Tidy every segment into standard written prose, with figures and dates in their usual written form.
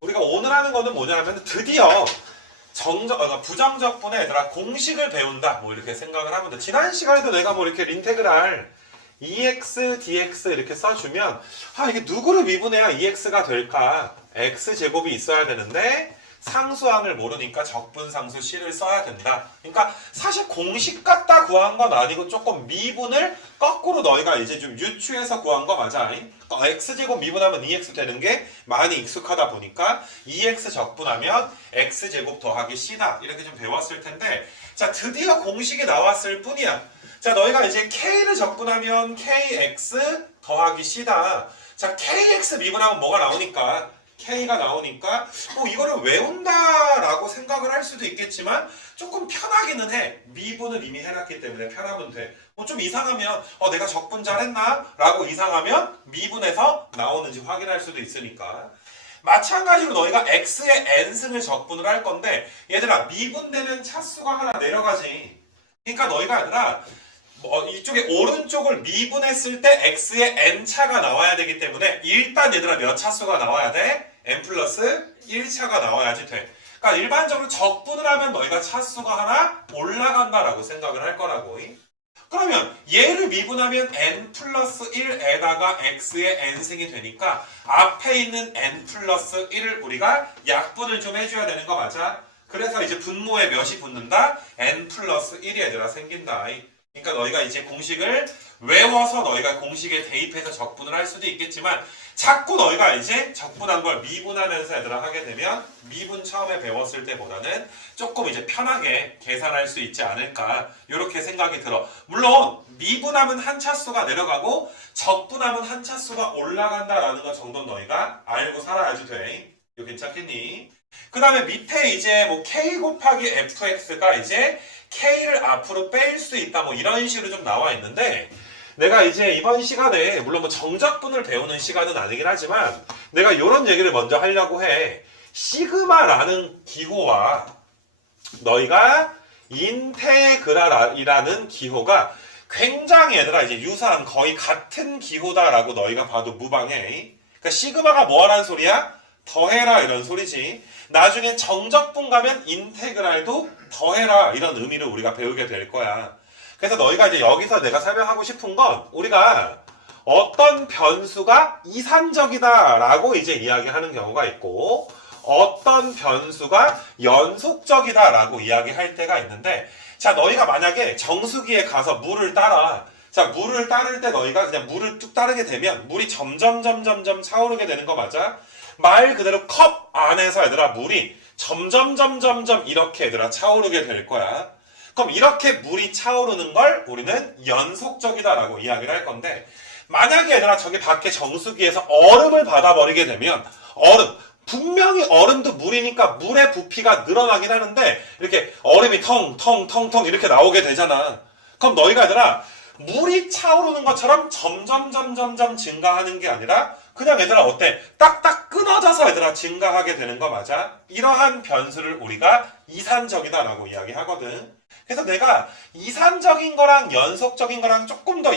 우리가 오늘 하는 거는 뭐냐면 드디어 부정적분의 얘들아 공식을 배운다. 뭐 이렇게 생각을 하면 돼. 지난 시간에도 내가 뭐 이렇게 인테그랄 EX, DX 이렇게 써주면 이게 누구를 미분해야 EX가 될까? X제곱이 있어야 되는데 상수항을 모르니까 적분상수 C를 써야 된다. 그러니까 사실 공식 갖다 구한 건 아니고 조금 미분을 거꾸로 너희가 이제 좀 유추해서 구한 거 맞아. X제곱 미분하면 EX 되는 게 많이 익숙하다 보니까 EX 적분하면 X제곱 더하기 C다. 이렇게 좀 배웠을 텐데 자 드디어 공식이 나왔을 뿐이야. 자 너희가 이제 K를 적분하면 KX 더하기 C다. 자 KX 미분하면 뭐가 나오니까 K가 나오니까 이거를 외운다라고 생각을 할 수도 있겠지만 조금 편하기는 해. 미분을 이미 해놨기 때문에 편하면 돼. 좀 이상하면 내가 적분 잘했나? 라고 이상하면 미분해서 나오는지 확인할 수도 있으니까. 마찬가지로 너희가 X의 N승을 적분을 할 건데 얘들아 미분되면 차수가 하나 내려가지. 그러니까 너희가 얘들아 이쪽에 오른쪽을 미분했을 때 X의 N차가 나와야 되기 때문에 일단 얘들아 몇 차수가 나와야 돼? N 플러스 1차가 나와야지 돼. 그러니까 일반적으로 적분을 하면 너희가 차수가 하나 올라간다라고 생각을 할 거라고. 그러면 얘를 미분하면 N 플러스 1에다가 X의 N승이 되니까 앞에 있는 N 플러스 1을 우리가 약분을 좀 해줘야 되는 거 맞아? 그래서 이제 분모에 몇이 붙는다? N 플러스 1이 얘들아 생긴다. 그러니까 너희가 이제 공식을 외워서 너희가 공식에 대입해서 적분을 할 수도 있겠지만 자꾸 너희가 이제 적분한 걸 미분하면서 얘들아 하게 되면 미분 처음에 배웠을 때보다는 조금 이제 편하게 계산할 수 있지 않을까 이렇게 생각이 들어. 물론 미분하면 한 차수가 내려가고 적분하면 한 차수가 올라간다라는 거 정도는 너희가 알고 살아야지 돼. 이거 괜찮겠니? 그 다음에 밑에 이제 뭐 K 곱하기 FX가 이제 K를 앞으로 뺄 수 있다 뭐 이런 식으로 좀 나와 있는데 내가 이제 이번 시간에 물론 뭐 정적분을 배우는 시간은 아니긴 하지만 내가 이런 얘기를 먼저 하려고 해. 시그마라는 기호와 너희가 인테그랄이라는 기호가 굉장히 얘들아 이제 유사한 거의 같은 기호다라고 너희가 봐도 무방해. 그러니까 시그마가 뭐하라는 소리야? 더해라 이런 소리지. 나중에 정적분 가면 인테그랄도 더해라 이런 의미를 우리가 배우게 될 거야. 그래서 너희가 이제 여기서 내가 설명하고 싶은 건 우리가 어떤 변수가 이산적이다 라고 이제 이야기하는 경우가 있고 어떤 변수가 연속적이다 라고 이야기할 때가 있는데 자 너희가 만약에 정수기에 가서 물을 따라 자 물을 따를 때 너희가 그냥 물을 뚝 따르게 되면 물이 점점 차오르게 되는 거 맞아? 말 그대로 컵 안에서 얘들아 물이 점점 이렇게 얘들아 차오르게 될 거야. 그럼 이렇게 물이 차오르는 걸 우리는 연속적이다라고 이야기를 할 건데 만약에 얘들아 저기 밖에 정수기에서 얼음을 받아버리게 되면 분명히 얼음도 물이니까 물의 부피가 늘어나긴 하는데 이렇게 얼음이 텅텅 이렇게 나오게 되잖아. 그럼 너희가 얘들아 물이 차오르는 것처럼 점점 증가하는 게 아니라 그냥 얘들아 어때? 딱딱 끊어져서 얘들아 증가하게 되는 거 맞아? 이러한 변수를 우리가 이산적이다라고 이야기하거든. 그래서 내가 이산적인 거랑 연속적인 거랑 조금 더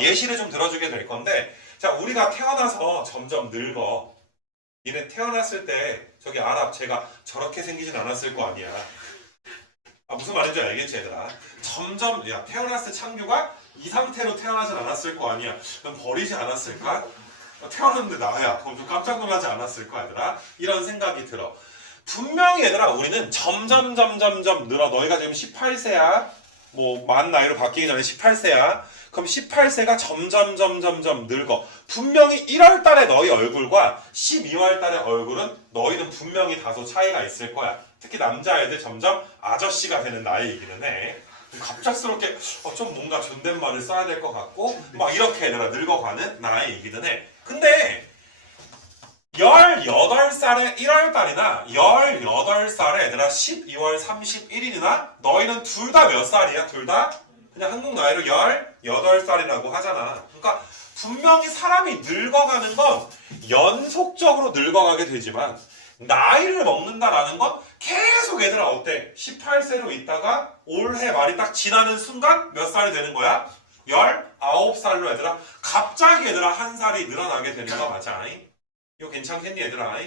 예시를 좀 들어주게 될 건데 자 우리가 태어나서 점점 늙어. 니네 태어났을 때 저기 알아 제가 저렇게 생기진 않았을 거 아니야. 무슨 말인지 알겠지 얘들아. 점점 태어났을 때 창규가 이 상태로 태어나진 않았을 거 아니야. 그럼 버리지 않았을까? 태어났는데 나야. 그럼 좀 깜짝 놀라지 않았을까 얘들아? 이런 생각이 들어. 분명히 얘들아 우리는 점점 늘어. 너희가 지금 18세야. 뭐 만 나이로 바뀌기 전에 18세야. 그럼 18세가 점점 늙어. 분명히 1월 달에 너희 얼굴과 12월 달의 얼굴은 너희는 분명히 다소 차이가 있을 거야. 특히 남자애들 점점 아저씨가 되는 나이이기는 해. 갑작스럽게 좀 뭔가 존댓말을 써야 될 것 같고 막 이렇게 얘들아 늙어가는 나이이기는 해. 근데 18살에 1월달이나 18살에 얘들아 12월 31일이나 너희는 둘 다 몇 살이야? 둘 다? 그냥 한국 나이로 18살이라고 하잖아. 그러니까 분명히 사람이 늙어가는 건 연속적으로 늙어가게 되지만 나이를 먹는다라는 건 계속 얘들아 어때? 18세로 있다가 올해 말이 딱 지나는 순간 몇 살이 되는 거야? 19살로 얘들아 갑자기 얘들아 한 살이 늘어나게 되는 거 맞아? 이거 괜찮겠니 얘들아?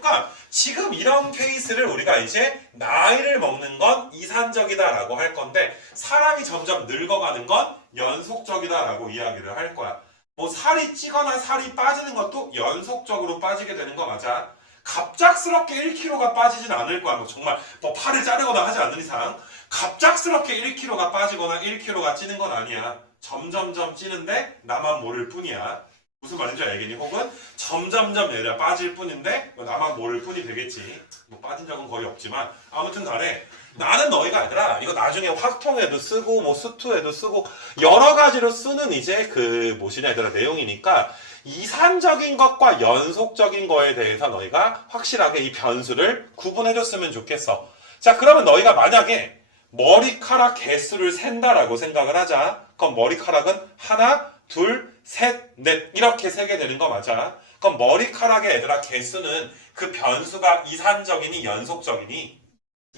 그러니까 지금 이런 케이스를 우리가 이제 나이를 먹는 건 이산적이다라고 할 건데 사람이 점점 늙어가는 건 연속적이다라고 이야기를 할 거야. 뭐 살이 찌거나 살이 빠지는 것도 연속적으로 빠지게 되는 거 맞아. 갑작스럽게 1kg가 빠지진 않을 거야. 뭐 정말 뭐 팔을 자르거나 하지 않는 이상 갑작스럽게 1kg가 빠지거나 1kg가 찌는 건 아니야. 점점점 찌는데 나만 모를 뿐이야. 무슨 말인지 알겠니? 혹은 점점점 얘들아 빠질 뿐인데 나만 모를 뿐이 되겠지. 뭐 빠진 적은 거의 없지만 아무튼 간에 나는 너희가 얘들아 이거 나중에 확통에도 쓰고 뭐 수투에도 쓰고 여러 가지로 쓰는 이제 그 뭐시냐 얘들아 내용이니까 이산적인 것과 연속적인 거에 대해서 너희가 확실하게 이 변수를 구분해줬으면 좋겠어. 자 그러면 너희가 만약에 머리카락 개수를 센다라고 생각을 하자. 그럼 머리카락은 하나, 둘, 셋, 넷 이렇게 세게 되는 거 맞아. 그럼 머리카락의 얘들아 개수는 그 변수가 이산적이니 연속적이니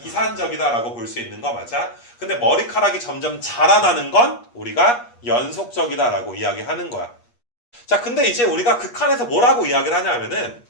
이산적이다라고 볼 수 있는 거 맞아. 근데 머리카락이 점점 자라나는 건 우리가 연속적이다라고 이야기하는 거야. 자 근데 이제 우리가 극한에서 뭐라고 이야기를 하냐면은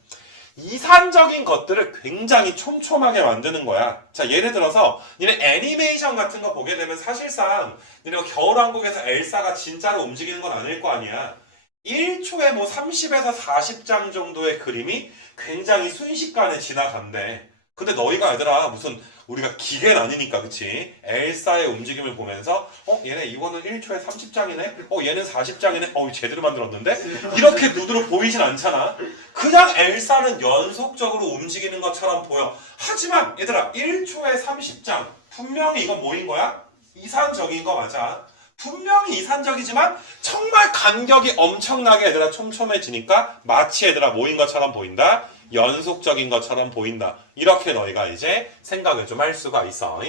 이산적인 것들을 굉장히 촘촘하게 만드는 거야. 자 예를 들어서 니네 애니메이션 같은 거 보게 되면 사실상 니네가 겨울왕국에서 엘사가 진짜로 움직이는 건 아닐 거 아니야. 1초에 뭐 30에서 40장 정도의 그림이 굉장히 순식간에 지나간대. 근데 너희가 얘들아 무슨 우리가 기계는 아니니까 그치? 엘사의 움직임을 보면서 얘네 이거는 1초에 30장이네? 얘는 40장이네? 제대로 만들었는데? 이렇게 눈으로 보이진 않잖아. 그냥 엘사는 연속적으로 움직이는 것처럼 보여. 하지만 얘들아 1초에 30장 분명히 이건 뭐인 거야? 이산적인 거 맞아. 분명히 이산적이지만 정말 간격이 엄청나게 얘들아 촘촘해지니까 마치 얘들아 뭐인 것처럼 보인다? 연속적인 것처럼 보인다. 이렇게 너희가 이제 생각을 좀 할 수가 있어.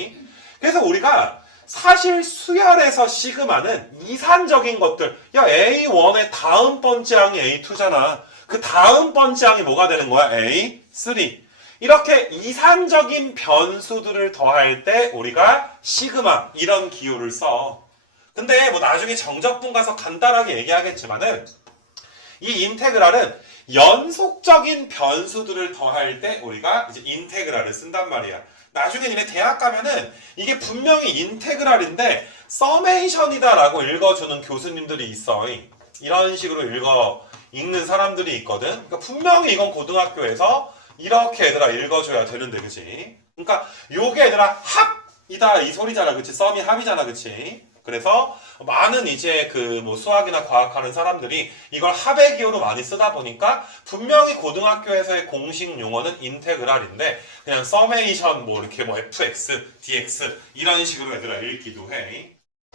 그래서 우리가 사실 수열에서 시그마는 이산적인 것들 야 A1의 다음 번째 항이 A2잖아. 그 다음 번째 항이 뭐가 되는 거야? A3. 이렇게 이산적인 변수들을 더할 때 우리가 시그마 이런 기호를 써. 근데 뭐 나중에 정적분 가서 간단하게 얘기하겠지만은 이 인테그랄은 연속적인 변수들을 더할 때 우리가 이제 인테그랄을 쓴단 말이야. 나중에 니네 대학 가면은 이게 분명히 인테그랄인데 서메이션이다라고 읽어주는 교수님들이 있어. 이런 식으로 읽는 사람들이 있거든. 그러니까 분명히 이건 고등학교에서 이렇게 얘들아 읽어줘야 되는데 그치? 그러니까 요게 얘들아 합이다 이 소리잖아 그치? 썸이 합이잖아 그치? 그래서 많은 이제 그 뭐 수학이나 과학하는 사람들이 이걸 합의 기호로 많이 쓰다 보니까 분명히 고등학교에서의 공식 용어는 인테그랄인데 그냥 서메이션 뭐 이렇게 뭐 fx, dx 이런 식으로 얘들아 읽기도 해.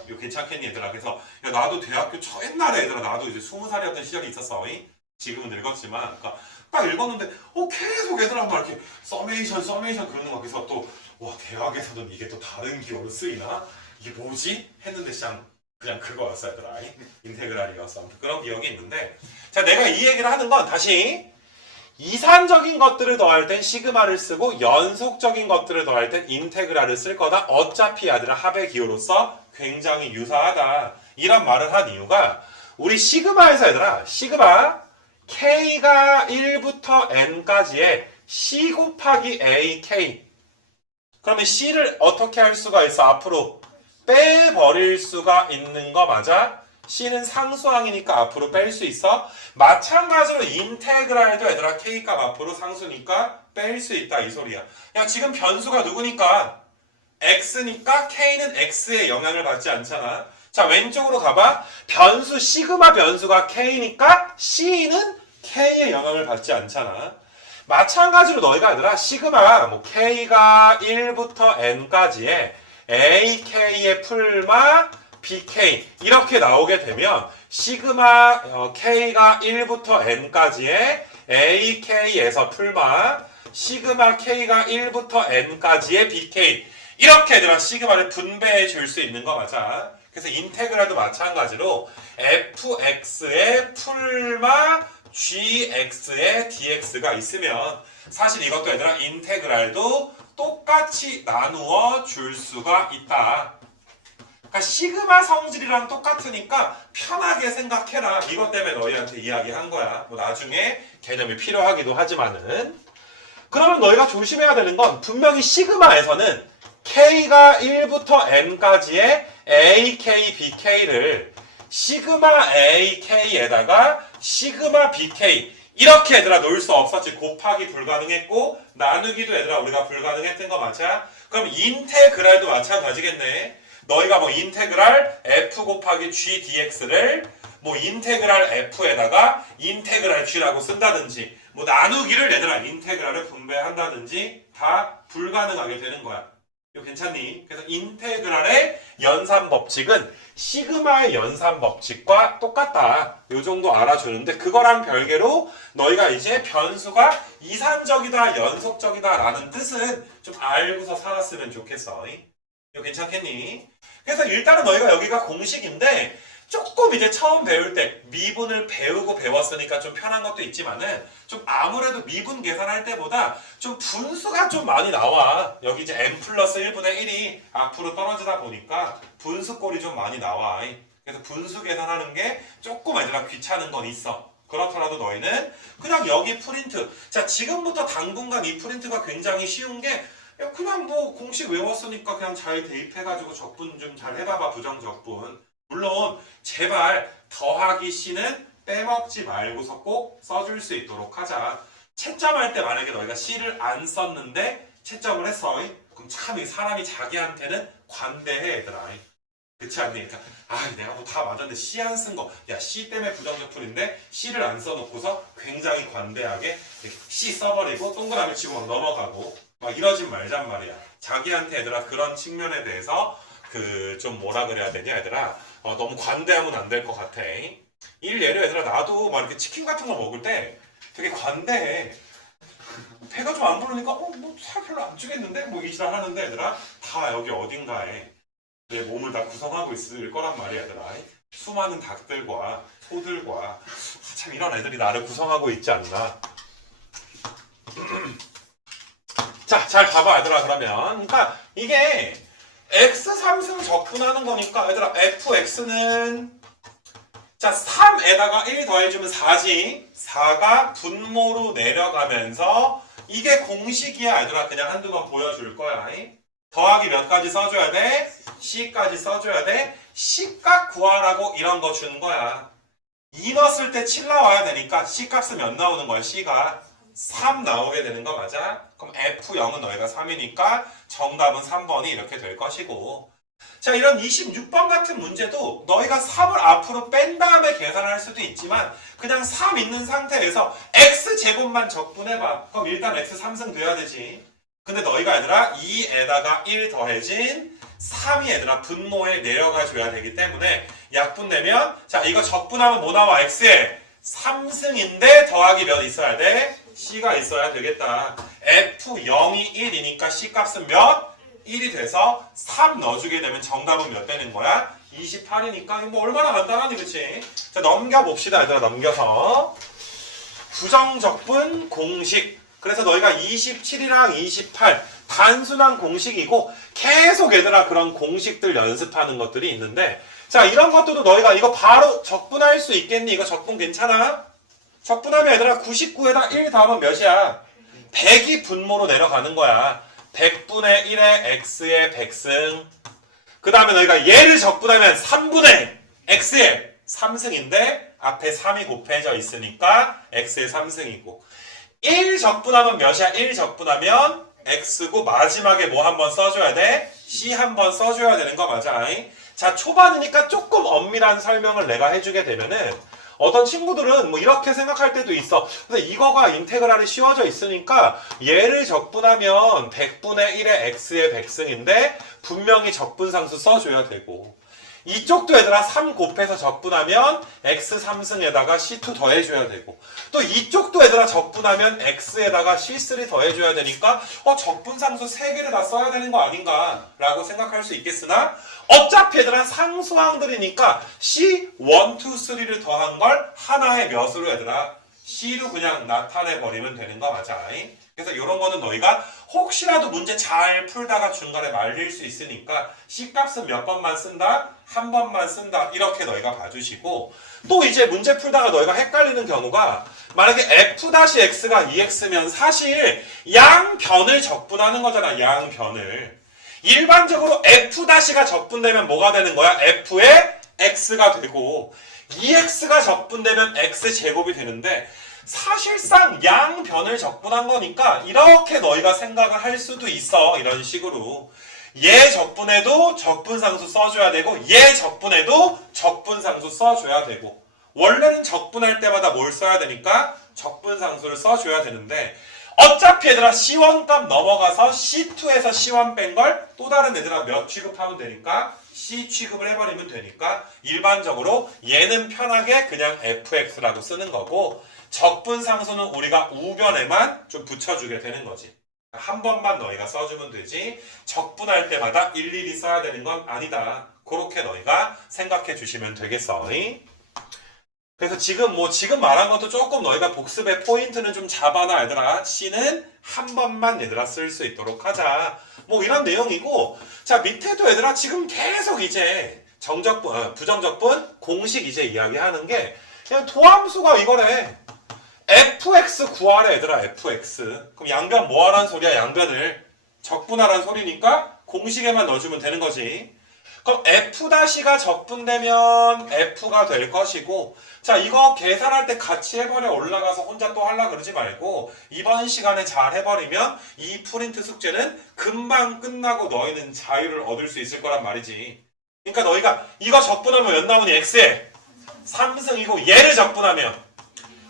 이거 괜찮겠니 얘들아? 그래서 야 나도 대학교 옛날에 얘들아 나도 이제 20살이었던 시절이 있었어. 지금은 늙었지만 그러니까 딱 읽었는데 계속 얘들아 막 이렇게 서메이션 그러는 거 그래서 또 와 대학에서는 이게 또 다른 기호로 쓰이나? 이게 뭐지? 했는데 그냥 그거였어 얘들아. 인테그랄이었어. 그런 기억이 있는데 자 내가 이 얘기를 하는 건 다시 이산적인 것들을 더할 땐 시그마를 쓰고 연속적인 것들을 더할 땐 인테그랄을 쓸 거다. 어차피 얘들아 합의 기호로서 굉장히 유사하다. 이런 말을 한 이유가 우리 시그마에서 얘들아 시그마 K가 1부터 N까지의 C 곱하기 AK 그러면 C를 어떻게 할 수가 있어? 앞으로 빼버릴 수가 있는 거 맞아? C는 상수항이니까 앞으로 뺄 수 있어? 마찬가지로 인테그랄도 얘들아 K값 앞으로 상수니까 뺄 수 있다 이 소리야. 야 지금 변수가 누구니까? X니까 K는 X의 영향을 받지 않잖아. 자 왼쪽으로 가봐. 변수 시그마 변수가 K니까 C는 K의 영향을 받지 않잖아. 마찬가지로 너희가 얘들아 시그마 뭐 K가 1부터 N까지의 AK의 풀마 BK 이렇게 나오게 되면 시그마 K가 1부터 N까지의 AK에서 풀마 시그마 K가 1부터 N까지의 BK 이렇게 얘들아 시그마를 분배해 줄 수 있는 거 맞아. 그래서 인테그랄도 마찬가지로 fx의 풀마 gx의 dx가 있으면 사실 이것도 얘들아 인테그랄도 똑같이 나누어 줄 수가 있다. 그러니까 시그마 성질이랑 똑같으니까 편하게 생각해라. 이것 때문에 너희한테 이야기한 거야. 뭐 나중에 개념이 필요하기도 하지만은 그러면 너희가 조심해야 되는 건 분명히 시그마에서는 K가 1부터 N까지의 AK, BK를 시그마 AK에다가 시그마 BK 이렇게 얘들아 놓을 수 없었지. 곱하기 불가능했고 나누기도 얘들아 우리가 불가능했던 거 맞아? 그럼 인테그랄도 마찬가지겠네. 너희가 뭐 인테그랄 F 곱하기 G dx를 뭐 인테그랄 F에다가 인테그랄 G라고 쓴다든지 뭐 나누기를 얘들아 인테그랄을 분배한다든지 다 불가능하게 되는 거야. 이거 괜찮니? 그래서 인테그랄의 연산 법칙은 시그마의 연산 법칙과 똑같다. 요 정도 알아주는데 그거랑 별개로 너희가 이제 변수가 이산적이다, 연속적이다 라는 뜻은 좀 알고서 살았으면 좋겠어. 이거 괜찮겠니? 그래서 일단은 너희가 여기가 공식인데 조금 이제 처음 배울 때 미분을 배우고 배웠으니까 좀 편한 것도 있지만은 좀 아무래도 미분 계산할 때보다 좀 분수가 좀 많이 나와. 여기 이제 n 플러스 1분의 1이 앞으로 떨어지다 보니까 분수꼴이 좀 많이 나와. 그래서 분수 계산하는 게 조금 얘들아 귀찮은 건 있어. 그렇더라도 너희는 그냥 여기 프린트. 자, 지금부터 당분간 이 프린트가 굉장히 쉬운 게 그냥 뭐 공식 외웠으니까 그냥 잘 대입해가지고 적분 좀 잘 해봐봐. 부정적분. 물론 제발 더하기 C는 빼먹지 말고서 꼭 써줄 수 있도록 하자. 채점할 때 만약에 너희가 C를 안 썼는데 채점을 했어. 그럼 참 사람이 자기한테는 관대해 얘들아. 그렇지 않니? 그러니까 내가 뭐 다 맞았는데 C 안 쓴 거. 야 C 때문에 부정적분인데 C를 안 써놓고서 굉장히 관대하게 C 써버리고 동그라미 치고 막 넘어가고 막 이러진 말잔 말이야. 자기한테 얘들아 그런 측면에 대해서 좀 뭐라 그래야 되냐 얘들아. 너무 관대하면 안 될 것 같아. 예로 얘들아 나도 막 이렇게 치킨 같은 거 먹을 때 되게 관대해. 배가 좀 안 부르니까 뭐 살 별로 안 찌겠는데? 뭐 이 지랄 하는데 얘들아 다 여기 어딘가에 내 몸을 다 구성하고 있을 거란 말이야 얘들아. 수많은 닭들과 소들과 참 이런 애들이 나를 구성하고 있지 않나. 자, 잘 봐봐 얘들아. 그러면 그러니까 이게 x 3승 적분하는 거니까 얘들아 fx는 자 3에다가 1 더해주면 4지. 4가 분모로 내려가면서 이게 공식이야 얘들아. 그냥 한두 번 보여줄 거야. 더하기 몇 가지 써줘야 돼? C까지 써줘야 돼. C값 구하라고 이런 거 주는 거야. 2 넣었을 때 7 나와야 되니까 C값은 몇 나오는 거야? C가 3 나오게 되는 거 맞아? 그럼 F0은 너희가 3이니까 정답은 3번이 이렇게 될 것이고. 자, 이런 26번 같은 문제도 너희가 3을 앞으로 뺀 다음에 계산할 수도 있지만 그냥 3 있는 상태에서 X제곱만 적분해봐. 그럼 일단 X 3승 돼야 되지. 근데 너희가 얘들아 2에다가 1 더해진 3이 얘들아 분모에 내려가 줘야 되기 때문에 약분 내면 자 이거 적분하면 뭐 나와? X에 3승인데 더하기 몇 있어야 돼? C가 있어야 되겠다. F0이 1이니까 C값은 몇? 1이 돼서 3 넣어주게 되면 정답은 몇 되는 거야? 28이니까 뭐 얼마나 간단하니 그치? 자 넘겨봅시다 얘들아. 넘겨서 부정적분 공식. 그래서 너희가 27이랑 28 단순한 공식이고 계속 얘들아 그런 공식들 연습하는 것들이 있는데 자 이런 것들도 너희가 이거 바로 적분할 수 있겠니? 이거 적분 괜찮아? 적분하면 얘들아 99에다 1 더하면 몇이야? 100이 분모로 내려가는 거야. 100분의 1의 x의 100승. 그 다음에 너희가 얘를 적분하면 3분의 x의 3승인데 앞에 3이 곱해져 있으니까 x의 3승이고 1 적분하면 몇이야? 1 적분하면 x고 마지막에 뭐 한번 써줘야 돼? c 한번 써줘야 되는 거 맞아? 자 초반이니까 조금 엄밀한 설명을 내가 해주게 되면은 어떤 친구들은 뭐 이렇게 생각할 때도 있어. 근데 이거가 인테그랄이 씌워져 있으니까 얘를 적분하면 100분의 1의 x의 100승인데 분명히 적분상수 써줘야 되고 이쪽도 얘들아 3 곱해서 적분하면 x 3승에다가 c2 더해줘야 되고 또 이쪽도 얘들아 적분하면 x에다가 c3 더해줘야 되니까 적분상수 3개를 다 써야 되는 거 아닌가 라고 생각할 수 있겠으나 어차피 얘들아 상수항들이니까 c 1, 2, 3를 더한 걸 하나의 몇으로 얘들아 C로 그냥 나타내버리면 되는 거 맞아. 그래서 이런 거는 너희가 혹시라도 문제 잘 풀다가 중간에 말릴 수 있으니까 C 값은 몇 번만 쓴다? 한 번만 쓴다. 이렇게 너희가 봐주시고 또 이제 문제 풀다가 너희가 헷갈리는 경우가 만약에 f-x가 2x면 사실 양변을 적분하는 거잖아. 양변을. 일반적으로 f-가 적분되면 뭐가 되는 거야? f의 x가 되고 2x가 적분되면 x제곱이 되는데 사실상 양변을 적분한 거니까 이렇게 너희가 생각을 할 수도 있어. 이런 식으로. 얘 적분해도 적분상수 써줘야 되고 얘 적분해도 적분상수 써줘야 되고 원래는 적분할 때마다 뭘 써야 되니까 적분상수를 써줘야 되는데 어차피 얘들아 C1 값 넘어가서 C2에서 C1 뺀 걸 또 다른 애들아 몇 취급하면 되니까 C 취급을 해버리면 되니까 일반적으로 얘는 편하게 그냥 fx라고 쓰는 거고 적분상수는 우리가 우변에만 좀 붙여주게 되는 거지. 한 번만 너희가 써주면 되지 적분할 때마다 일일이 써야 되는 건 아니다. 그렇게 너희가 생각해 주시면 되겠어. 그래서 지금 말한 것도 조금 너희가 복습의 포인트는 좀 잡아놔 얘들아. C는 한 번만 얘들아 쓸 수 있도록 하자. 뭐 이런 내용이고 자 밑에도 얘들아 지금 계속 이제 정적분, 부정적분 공식 이제 이야기하는 게 그냥 도함수가 이거래. fx 구하래 얘들아. fx. 그럼 양변 뭐하라는 소리야? 양변을 적분하라는 소리니까 공식에만 넣어주면 되는 거지. 그럼 f-가 적분되면 f가 될 것이고 자 이거 계산할 때 같이 해버려. 올라가서 혼자 또 하려고 그러지 말고 이번 시간에 잘 해버리면 이 프린트 숙제는 금방 끝나고 너희는 자유를 얻을 수 있을 거란 말이지. 그러니까 너희가 이거 적분하면 몇 나오니? x에 3승이고 얘를 적분하면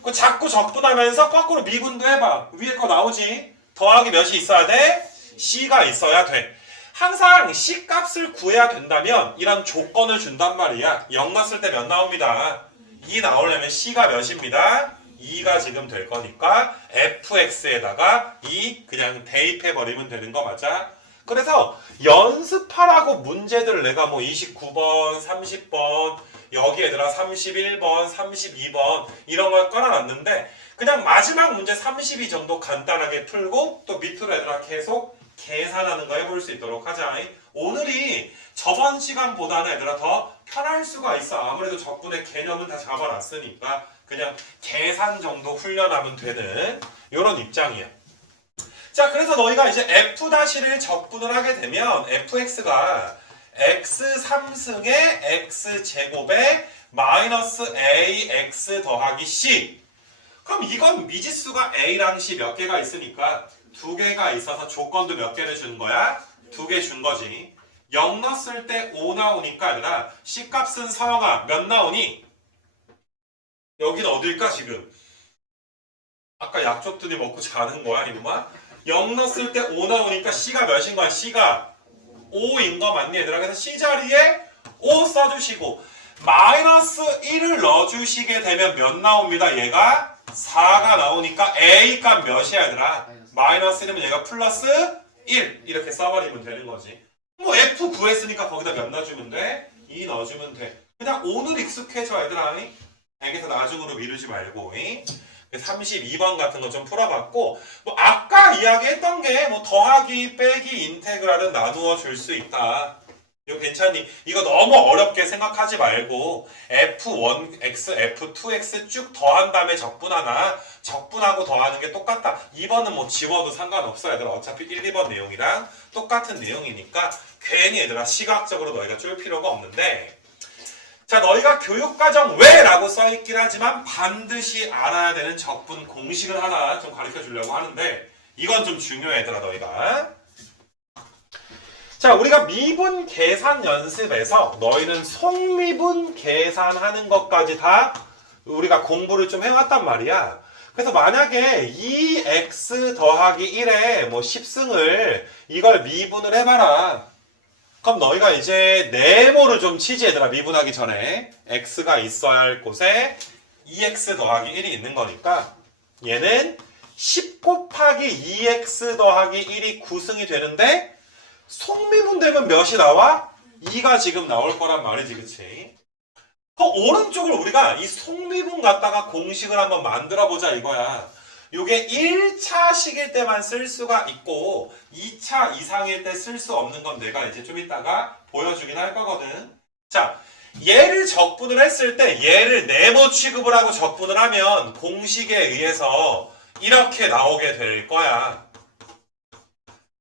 그 자꾸 적분하면서 거꾸로 미분도 해봐. 위에 거 나오지? 더하기 몇이 있어야 돼? C가 있어야 돼. 항상 C 값을 구해야 된다면 이런 조건을 준단 말이야. 0 넣었을 때 몇 나옵니다. 2 나오려면 C가 몇입니다. 2가 지금 될 거니까 fx에다가 2 그냥 대입해버리면 되는 거 맞아? 그래서 연습하라고 문제들 내가 뭐 29번, 30번 여기 얘들아 31번, 32번 이런 걸 깔아놨는데 그냥 마지막 문제 32 정도 간단하게 풀고 또 밑으로 얘들아 계속 계산하는 거 해볼 수 있도록 하자. 오늘이 저번 시간보다는 얘들아 더 편할 수가 있어. 아무래도 적분의 개념은 다 잡아놨으니까 그냥 계산 정도 훈련하면 되는 이런 입장이야. 자 그래서 너희가 이제 f-를 적분을 하게 되면 fx가 x3승의 x제곱에 마이너스 ax 더하기 c. 그럼 이건 미지수가 a랑 c 몇 개가 있으니까 두 개가 있어서 조건도 몇 개를 준 거야? 두 개 준 거지. 0 넣었을 때 5 나오니까 아니라 c 값은 서영아 몇 나오니? 여기는 어딜까 지금? 아까 약 줬더니 먹고 자는 거야 이놈아? 0 넣었을 때 5 나오니까 c가 몇인 거야? c가 5인 거 맞니 얘들아? 그래서 C자리에 5 써주시고 마이너스 1을 넣어주시게 되면 몇 나옵니다. 얘가 4가 나오니까 A 값 몇이야 얘들아? 마이너스 1이면 얘가 플러스 1 이렇게 써버리면 되는 거지. 뭐 F 구했으니까 거기다 몇 넣어주면 돼? 2 넣어주면 돼. 그냥 오늘 익숙해져 얘들아. 100에서 나중으로 미루지 말고 32번 같은 거 좀 풀어봤고 뭐 아까 이야기했던 게 뭐 더하기 빼기 인테그랄은 나누어 줄 수 있다. 이거 괜찮니? 이거 너무 어렵게 생각하지 말고 f1x, f2x 쭉 더한 다음에 적분하나 적분하고 더하는 게 똑같다. 2번은 뭐 지워도 상관없어 얘들아. 어차피 1, 2번 내용이랑 똑같은 내용이니까 괜히 얘들아 시각적으로 너희가 쫄 필요가 없는데 자 너희가 교육과정 외라고 써있긴 하지만 반드시 알아야 되는 적분 공식을 하나 좀 가르쳐 주려고 하는데 이건 좀 중요해 얘들아 너희가. 자 우리가 미분 계산 연습에서 너희는 속미분 계산하는 것까지 다 우리가 공부를 좀 해왔단 말이야. 그래서 만약에 2x 더하기 1에 뭐 10승을 이걸 미분을 해봐라. 그럼 너희가 이제 네모를 좀 치지 얘들아. 미분하기 전에 x가 있어야 할 곳에 2x 더하기 1이 있는 거니까 얘는 10 곱하기 2x 더하기 1이 9승이 되는데 속미분 되면 몇이 나와? 2가 지금 나올 거란 말이지 그치? 그 오른쪽을 우리가 이 속미분 갖다가 공식을 한번 만들어 보자 이거야. 요게 1차식일 때만 쓸 수가 있고 2차 이상일 때 쓸 수 없는 건 내가 이제 좀 이따가 보여주긴 할 거거든. 자, 얘를 적분을 했을 때 얘를 네모 취급을 하고 적분을 하면 공식에 의해서 이렇게 나오게 될 거야.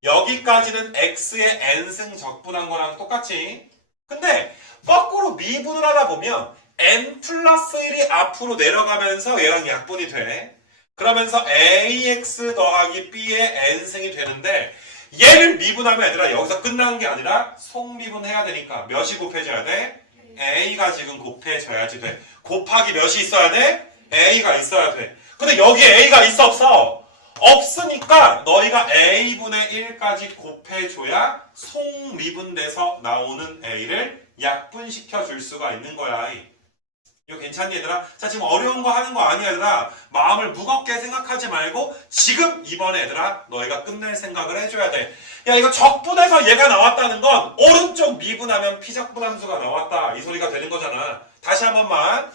여기까지는 x의 n승 적분한 거랑 똑같지. 근데 거꾸로 미분을 하다 보면 n 플러스 1이 앞으로 내려가면서 얘랑 약분이 돼. 그러면서 ax 더하기 b의 n승이 되는데 얘를 미분하면 얘들아 여기서 끝나는 게 아니라 속미분해야 되니까 몇이 곱해져야 돼? a가 지금 곱해져야지 돼. 곱하기 몇이 있어야 돼? a가 있어야 돼. 근데 여기에 a가 있어 없어? 없으니까 너희가 a분의 1까지 곱해줘야 속미분돼서 나오는 a를 약분시켜 줄 수가 있는 거야. 이거 괜찮니 얘들아? 자, 지금 어려운 거 하는 거 아니야 얘들아. 마음을 무겁게 생각하지 말고 지금 이번에 얘들아 너희가 끝낼 생각을 해줘야 돼. 야, 이거 적분해서 얘가 나왔다는 건 오른쪽 미분하면 피적분함수가 나왔다 이 소리가 되는 거잖아. 다시 한 번만.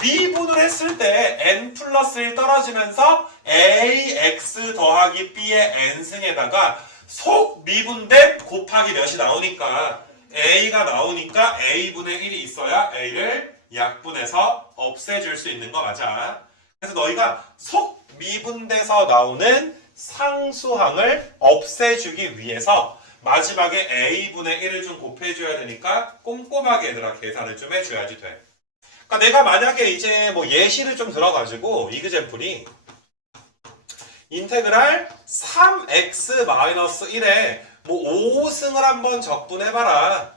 미분을 했을 때 n 플러스 1 떨어지면서 ax 더하기 b의 n승에다가 속 미분된 곱하기 몇이 나오니까 a가 나오니까 a분의 1이 있어야 a를 약분해서 없애줄 수 있는 거 맞아. 그래서 너희가 속 미분돼서 나오는 상수항을 없애주기 위해서 마지막에 a분의 1을 좀 곱해줘야 되니까 꼼꼼하게 얘들아 계산을 좀 해줘야지 돼. 그러니까 내가 만약에 이제 뭐 예시를 좀 들어가지고 이그젠플이 인테그랄 3x-1에 뭐 5승을 한번 적분해봐라.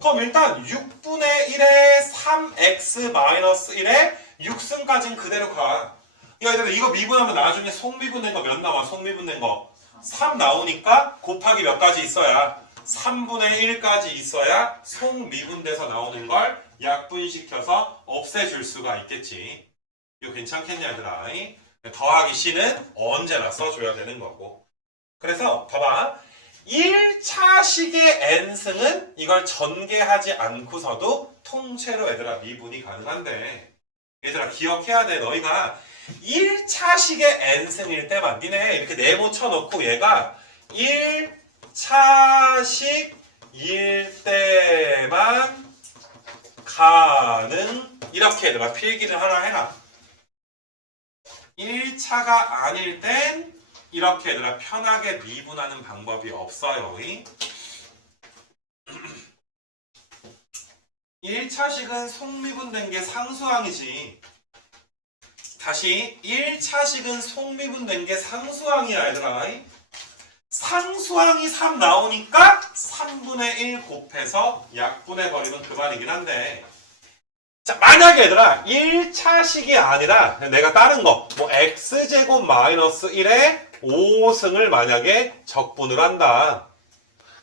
그럼 일단 6분의 1에 3x-1에 6승까지는 그대로 가. 얘들아 이거 미분하면 나중에 속미분된 거 몇 나와? 속미분된 거 3 나오니까 곱하기 몇 가지 있어야 3분의 1까지 있어야 속미분돼서 나오는 걸 약분시켜서 없애줄 수가 있겠지. 이거 괜찮겠냐 얘들아. 더하기 c는 언제나 써줘야 되는 거고. 그래서 봐봐. 1차식의 n승은 이걸 전개하지 않고서도 통째로 얘들아 미분이 가능한데 얘들아 기억해야 돼. 너희가 1차식의 n승일 때만 니네 이렇게 네모 쳐놓고 얘가 1차식일 때만 가능 이렇게 얘들아 필기를 하나 해라. 1차가 아닐 땐 이렇게 얘들아 편하게 미분하는 방법이 없어요. 1차식은 속미분된 게 상수항이지. 다시 1차식은 속미분된 게 상수항이야 얘들아. 상수항이 3 나오니까 3분의 1 곱해서 약분해버리면 그 말이긴 한데 자 만약에 얘들아 1차식이 아니라 내가 다른 거 뭐 x제곱 마이너스 1에 5승을 만약에 적분을 한다.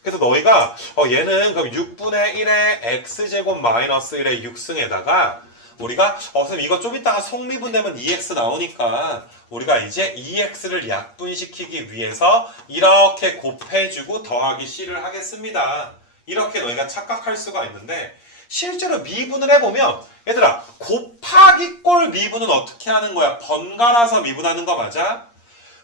그래서 너희가 얘는 그럼 6분의 1에 x제곱 마이너스 1에 6승에다가 우리가 선생님 이거 좀 이따가 속미분되면 2x 나오니까 우리가 이제 2x를 약분시키기 위해서 이렇게 곱해주고 더하기 c를 하겠습니다. 이렇게 너희가 착각할 수가 있는데 실제로 미분을 해보면 얘들아 곱하기 꼴 미분은 어떻게 하는 거야? 번갈아서 미분하는 거 맞아?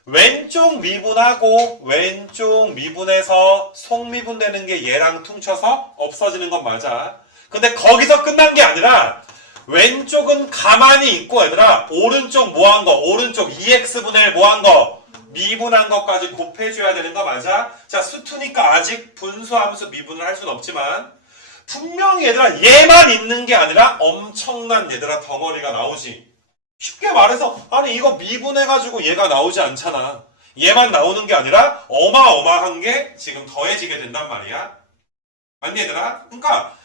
왼쪽 미분하고 왼쪽 미분해서 속미분되는 게 얘랑 퉁쳐서 없어지는 건 맞아. 근데 거기서 끝난 게 아니라 왼쪽은 가만히 있고 얘들아 오른쪽 뭐한 거? 오른쪽 2x분의 1 뭐한 거? 미분한 것까지 곱해줘야 되는 거 맞아? 자 수투니까 아직 분수함수 미분을 할 수는 없지만 분명히 얘들아 얘만 있는 게 아니라 엄청난 얘들아 덩어리가 나오지. 쉽게 말해서 아니 이거 미분해가지고 얘가 나오지 않잖아. 얘만 나오는 게 아니라 어마어마한 게 지금 더해지게 된단 말이야. 맞니 얘들아? 그러니까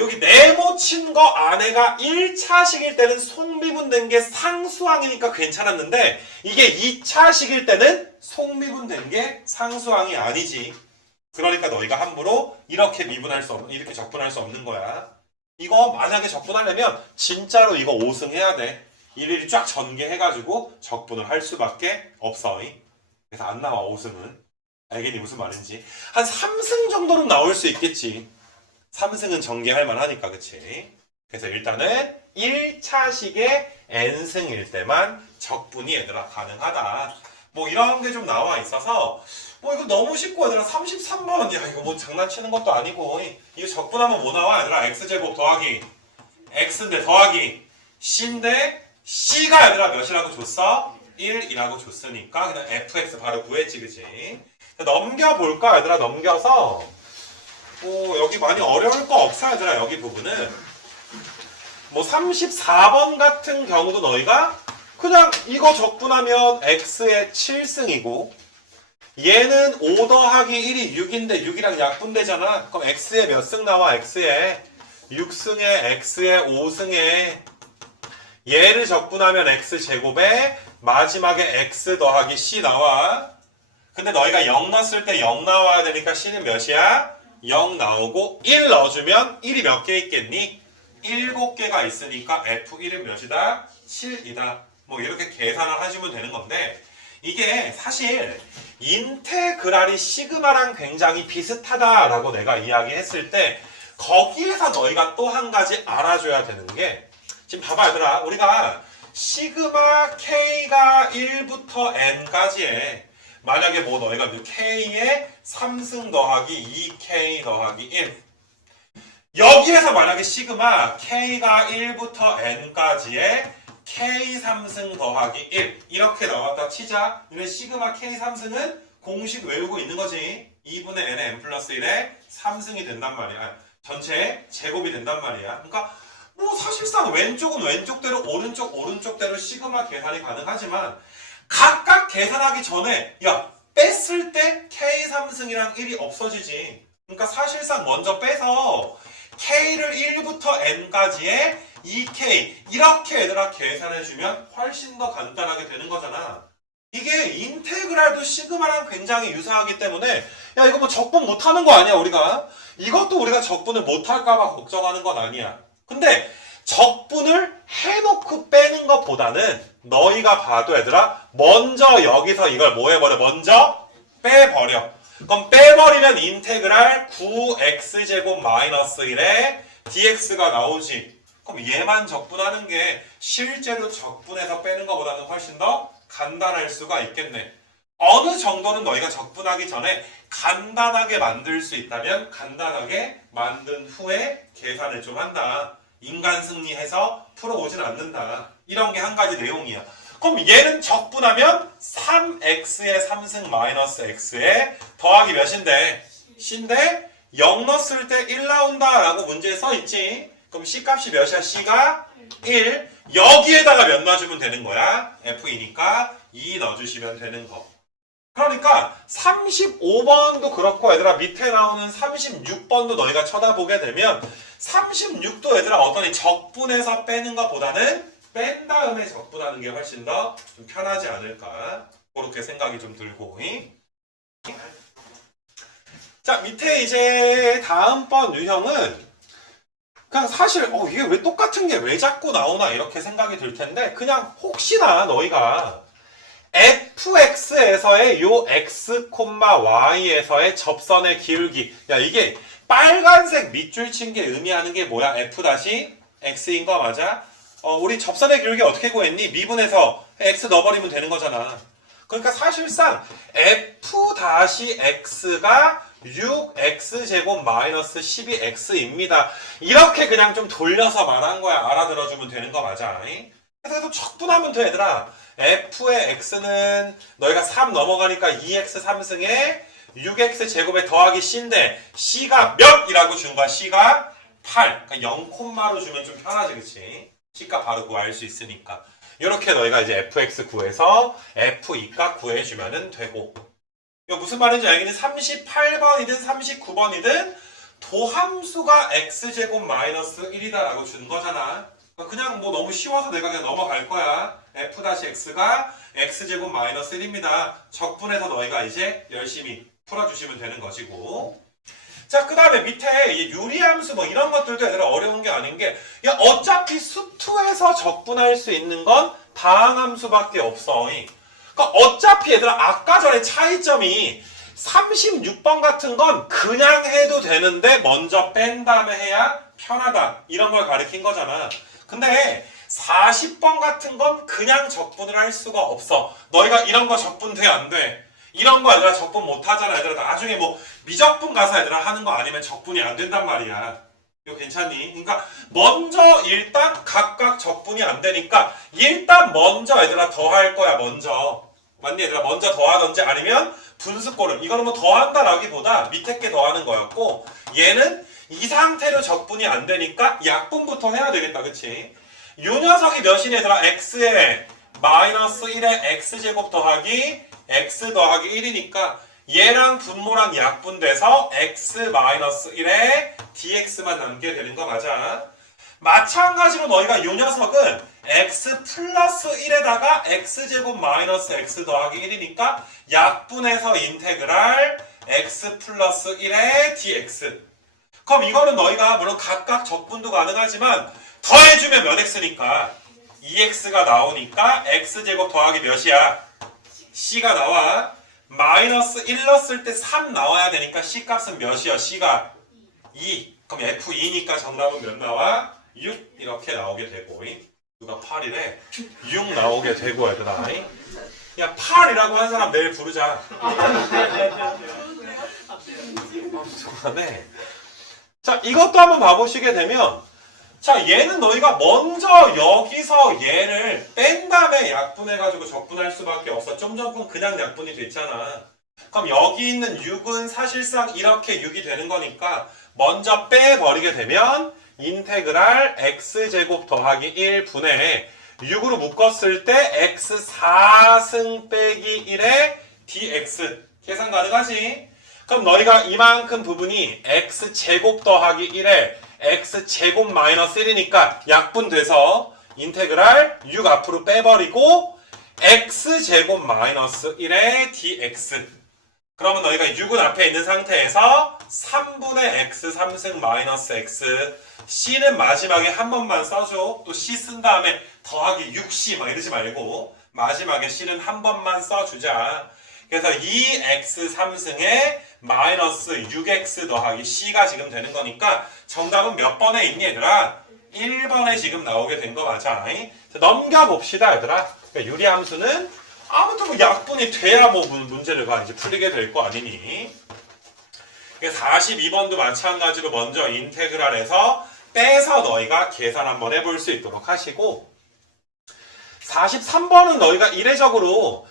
여기 네모 친 거 안에가 1차식일 때는 속미분된 게 상수항이니까 괜찮았는데 이게 2차식일 때는 속미분된 게 상수항이 아니지. 그러니까 너희가 함부로 이렇게 이렇게 적분할 수 없는 거야. 이거 만약에 적분하려면 진짜로 이거 5승 해야 돼. 일일이 쫙 전개해가지고 적분을 할 수밖에 없어. 그래서 안 나와 5승은. 알겠니 무슨 말인지. 한 3승 정도는 나올 수 있겠지. 3승은 전개할 만하니까 그치. 그래서 일단은 1차식의 n승일 때만 적분이 얘들아 가능하다. 뭐 이런 게 좀 나와 있어서 뭐 이거 너무 쉽고 얘들아 33번 야 이거 뭐 장난치는 것도 아니고 이거 적분하면 뭐 나와 얘들아 x제곱 더하기 x인데 더하기 c인데 c가 얘들아 몇이라고 줬어? 1이라고 줬으니까 그냥 fx 바로 구했지 그치? 넘겨볼까 얘들아 넘겨서 뭐 여기 많이 어려울 거 없어 얘들아 여기 부분은 뭐 34번 같은 경우도 너희가 그냥 이거 적분하면 x의 7승이고 얘는 5 더하기 1이 6인데 6이랑 약분되잖아. 그럼 x의 몇 승 나와? x의 6승에 x의 5승에 얘를 적분하면 x제곱에 마지막에 x 더하기 c 나와. 근데 너희가 0 넣었을 때 0 나와야 되니까 c는 몇이야? 0 나오고 1 넣어주면 1이 몇 개 있겠니? 7개가 있으니까 f1은 몇이다? 7이다. 뭐 이렇게 계산을 하시면 되는 건데 이게 사실 인테그랄이 시그마랑 굉장히 비슷하다라고 내가 이야기했을 때 거기에서 너희가 또 한 가지 알아줘야 되는 게 지금 봐봐 얘들아 우리가 시그마 k가 1부터 n까지에 만약에 뭐 너희가 k의 3승 더하기 2k 더하기 1 여기에서 만약에 시그마 k가 1부터 n까지의 k 3승 더하기 1 이렇게 나왔다 치자. 근데 시그마 k 3승은 공식 외우고 있는 거지. 2분의 n의 n 플러스 1의 3승이 된단 말이야. 전체 제곱이 된단 말이야. 그러니까 뭐 사실상 왼쪽은 왼쪽대로 오른쪽대로 시그마 계산이 가능하지만 각각 계산하기 전에 야 뺐을 때 k 3승이랑 1이 없어지지. 그러니까 사실상 먼저 빼서 k를 1부터 n까지의 2k 이렇게 얘들아 계산해주면 훨씬 더 간단하게 되는 거잖아. 이게 인테그랄도 시그마랑 굉장히 유사하기 때문에 야 이거 뭐 적분 못하는 거 아니야 우리가? 이것도 우리가 적분을 못할까봐 걱정하는 건 아니야. 근데 적분을 해놓고 빼는 것보다는 너희가 봐도 얘들아 먼저 여기서 이걸 뭐 해버려? 먼저 빼버려. 그럼 빼버리면 인테그랄 9x제곱 마이너스 1에 dx가 나오지. 그럼 얘만 적분하는 게 실제로 적분해서 빼는 것보다는 훨씬 더 간단할 수가 있겠네. 어느 정도는 너희가 적분하기 전에 간단하게 만들 수 있다면 간단하게 만든 후에 계산을 좀 한다. 인간 승리해서 풀어오진 않는다. 이런 게 한 가지 내용이야. 그럼 얘는 적분하면 3x의 3승 마이너스 x에 더하기 몇인데? c인데 0 넣었을 때 1 나온다 라고 문제에 써있지. 그럼 c 값이 몇이야? c가 1. 여기에다가 몇 넣어주면 되는 거야? f이니까 2 넣어주시면 되는 거. 그러니까 35번도 그렇고 얘들아 밑에 나오는 36번도 너희가 쳐다보게 되면 36도 얘들아 어떠니 적분해서 빼는 것보다는 뺀 다음에 적분하는 게 훨씬 더 좀 편하지 않을까 그렇게 생각이 좀 들고 자 밑에 이제 다음번 유형은 그냥 사실 이게 왜 똑같은 게 왜 자꾸 나오나 이렇게 생각이 들 텐데 그냥 혹시나 너희가 fx에서의 요 x, y에서의 접선의 기울기 야 이게 빨간색 밑줄 친 게 의미하는 게 뭐야? f-x인 거 맞아? 우리 접선의 기울기 어떻게 구했니? 미분해서 x 넣어버리면 되는 거잖아. 그러니까 사실상 f-x가 6x제곱 마이너스 12x입니다. 이렇게 그냥 좀 돌려서 말한 거야. 알아들어주면 되는 거 맞아. 그래서 적분하면 돼 얘들아. f의 x는 너희가 3 넘어가니까 2x 3승에 6x제곱에 더하기 c인데 c가 몇이라고 준 거야. c가 8. 그러니까 0콤마로 주면 좀 편하지 그치? c값 바로 구할 수 있으니까. 이렇게 너희가 이제 fx 구해서 f2값 구해주면 되고 이거 무슨 말인지 알겠니? 38번이든 39번이든 도함수가 x제곱 마이너스 1이다 라고 준 거잖아. 그냥 뭐 너무 쉬워서 내가 그냥 넘어갈 거야. f-x가 x제곱 마이너스 1입니다. 적분해서 너희가 이제 열심히 풀어주시면 되는 것이고 자, 그 다음에 밑에 유리함수 뭐 이런 것들도 얘들아 어려운 게 아닌 게 야 어차피 수투에서 적분할 수 있는 건 다항함수밖에 없어. 그러니까 어차피 얘들아 아까 전에 차이점이 36번 같은 건 그냥 해도 되는데 먼저 뺀 다음에 해야 편하다. 이런 걸 가리킨 거잖아. 근데 40번 같은 건 그냥 적분을 할 수가 없어. 너희가 이런 거 적분 돼, 안 돼? 이런 거 얘들아 적분 못 하잖아. 얘들아 나중에 뭐 미적분 가서 얘들아 하는 거 아니면 적분이 안 된단 말이야. 이거 괜찮니? 그러니까 먼저 일단 각각 적분이 안 되니까 일단 먼저 얘들아 더할 거야. 먼저. 맞니 얘들아? 먼저 더하던지 아니면 분수꼴은 이거는 뭐 더한다라기보다 밑에 게 더하는 거였고 얘는 이 상태로 적분이 안 되니까 약분부터 해야 되겠다. 그치? 요 녀석이 몇이니 얘들아? x에 마이너스 1에 x제곱 더하기 x 더하기 1이니까 얘랑 분모랑 약분돼서 x 마이너스 1에 dx만 남게 되는 거 맞아? 마찬가지로 너희가 요 녀석은 x 플러스 1에다가 x제곱 마이너스 x 더하기 1이니까 약분해서 인테그랄 x 플러스 1에 dx. 그럼 이거는 너희가 물론 각각 적분도 가능하지만 더해주면 몇 x니까 2x가 나오니까 x제곱 더하기 몇이야? c가 나와. 마이너스 1 넣었을 때 3 나와야 되니까 c 값은 몇이야? c가 2. 그럼 f2니까 정답은 몇 나와? 6 이렇게 나오게 되고. 누가 8이래? 6 나오게 되고 얘들아. 야 8이라고 한 사람 내일 부르자. 네. 자 이것도 한번 봐보시게 되면 자 얘는 너희가 먼저 여기서 얘를 뺀 다음에 약분해가지고 적분할 수밖에 없어. 좀 전건 그냥 약분이 됐잖아. 그럼 여기 있는 6은 사실상 이렇게 6이 되는 거니까 먼저 빼버리게 되면 인테그랄 x제곱 더하기 1분의 6으로 묶었을 때 x 4승 빼기 1의 dx 계산 가능하지? 그럼 너희가 이만큼 부분이 x제곱 더하기 1에 x제곱 마이너스 1이니까 약분돼서 인테그랄 6 앞으로 빼버리고 x제곱 마이너스 1의 dx. 그러면 너희가 6은 앞에 있는 상태에서 3분의 x 3승 마이너스 x c는 마지막에 한 번만 써줘. 또 c 쓴 다음에 더하기 6c 막 이러지 말고 마지막에 c는 한 번만 써주자. 그래서 2x 3승에 마이너스 6x 더하기 c가 지금 되는 거니까 정답은 몇 번에 있니 얘들아? 1번에 지금 나오게 된 거 맞아. 넘겨봅시다 얘들아. 그러니까 유리함수는 아무튼 뭐 약분이 돼야 뭐 문제를 이제 풀리게 될 거 아니니. 42번도 마찬가지로 먼저 인테그랄에서 빼서 너희가 계산 한번 해볼 수 있도록 하시고 43번은 너희가 이례적으로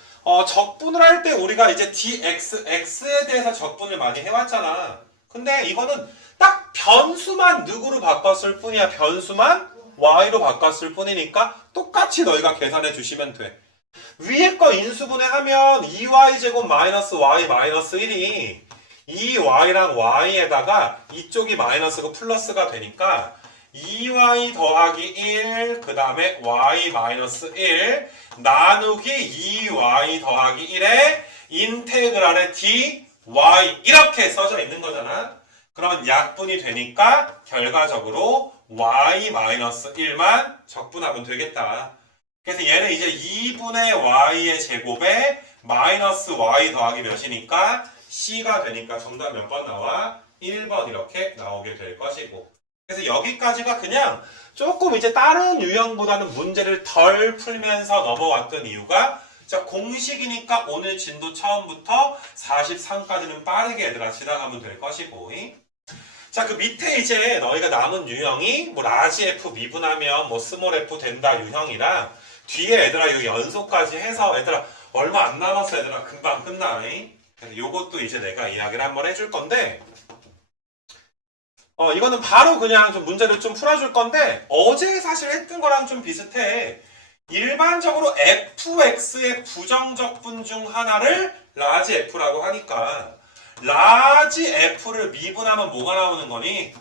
적분을 할 때 우리가 이제 dx, x에 대해서 적분을 많이 해왔잖아. 근데 이거는 딱 변수만 누구로 바꿨을 뿐이야. 변수만 y로 바꿨을 뿐이니까 똑같이 너희가 계산해 주시면 돼. 위에 거 인수분해하면 2y제곱 마이너스 y 마이너스 1이 2y랑 y에다가 이쪽이 마이너스고 플러스가 되니까 2y 더하기 1, 그 다음에 y 마이너스 1 나누기 2y 더하기 1에 인테그랄의 dy 이렇게 써져 있는 거잖아. 그러면 약분이 되니까 결과적으로 y 마이너스 1만 적분하면 되겠다. 그래서 얘는 이제 2분의 y의 제곱에 마이너스 y 더하기 몇이니까 c가 되니까 정답 몇 번 나와? 1번 이렇게 나오게 될 것이고. 그래서 여기까지가 그냥 조금 이제 다른 유형보다는 문제를 덜 풀면서 넘어왔던 이유가 자 공식이니까 오늘 진도 처음부터 43까지는 빠르게 얘들아 지나가면 될 것이고. 자 그 밑에 이제 너희가 남은 유형이 뭐 라지 f 미분하면 뭐 스몰 f 된다 유형이랑 뒤에 얘들아 이거 연속까지 해서 얘들아 얼마 안 남았어 얘들아 금방 끝나. 그래서 요것도 이제 내가 이야기를 한번 해줄 건데 이거는 바로 그냥 좀 문제를 좀 풀어줄 건데 어제 사실 했던 거랑 좀 비슷해. 일반적으로 fx의 부정적분 중 하나를 라지 f라고 하니까 라지 f를 미분하면 뭐가 나오는 거니?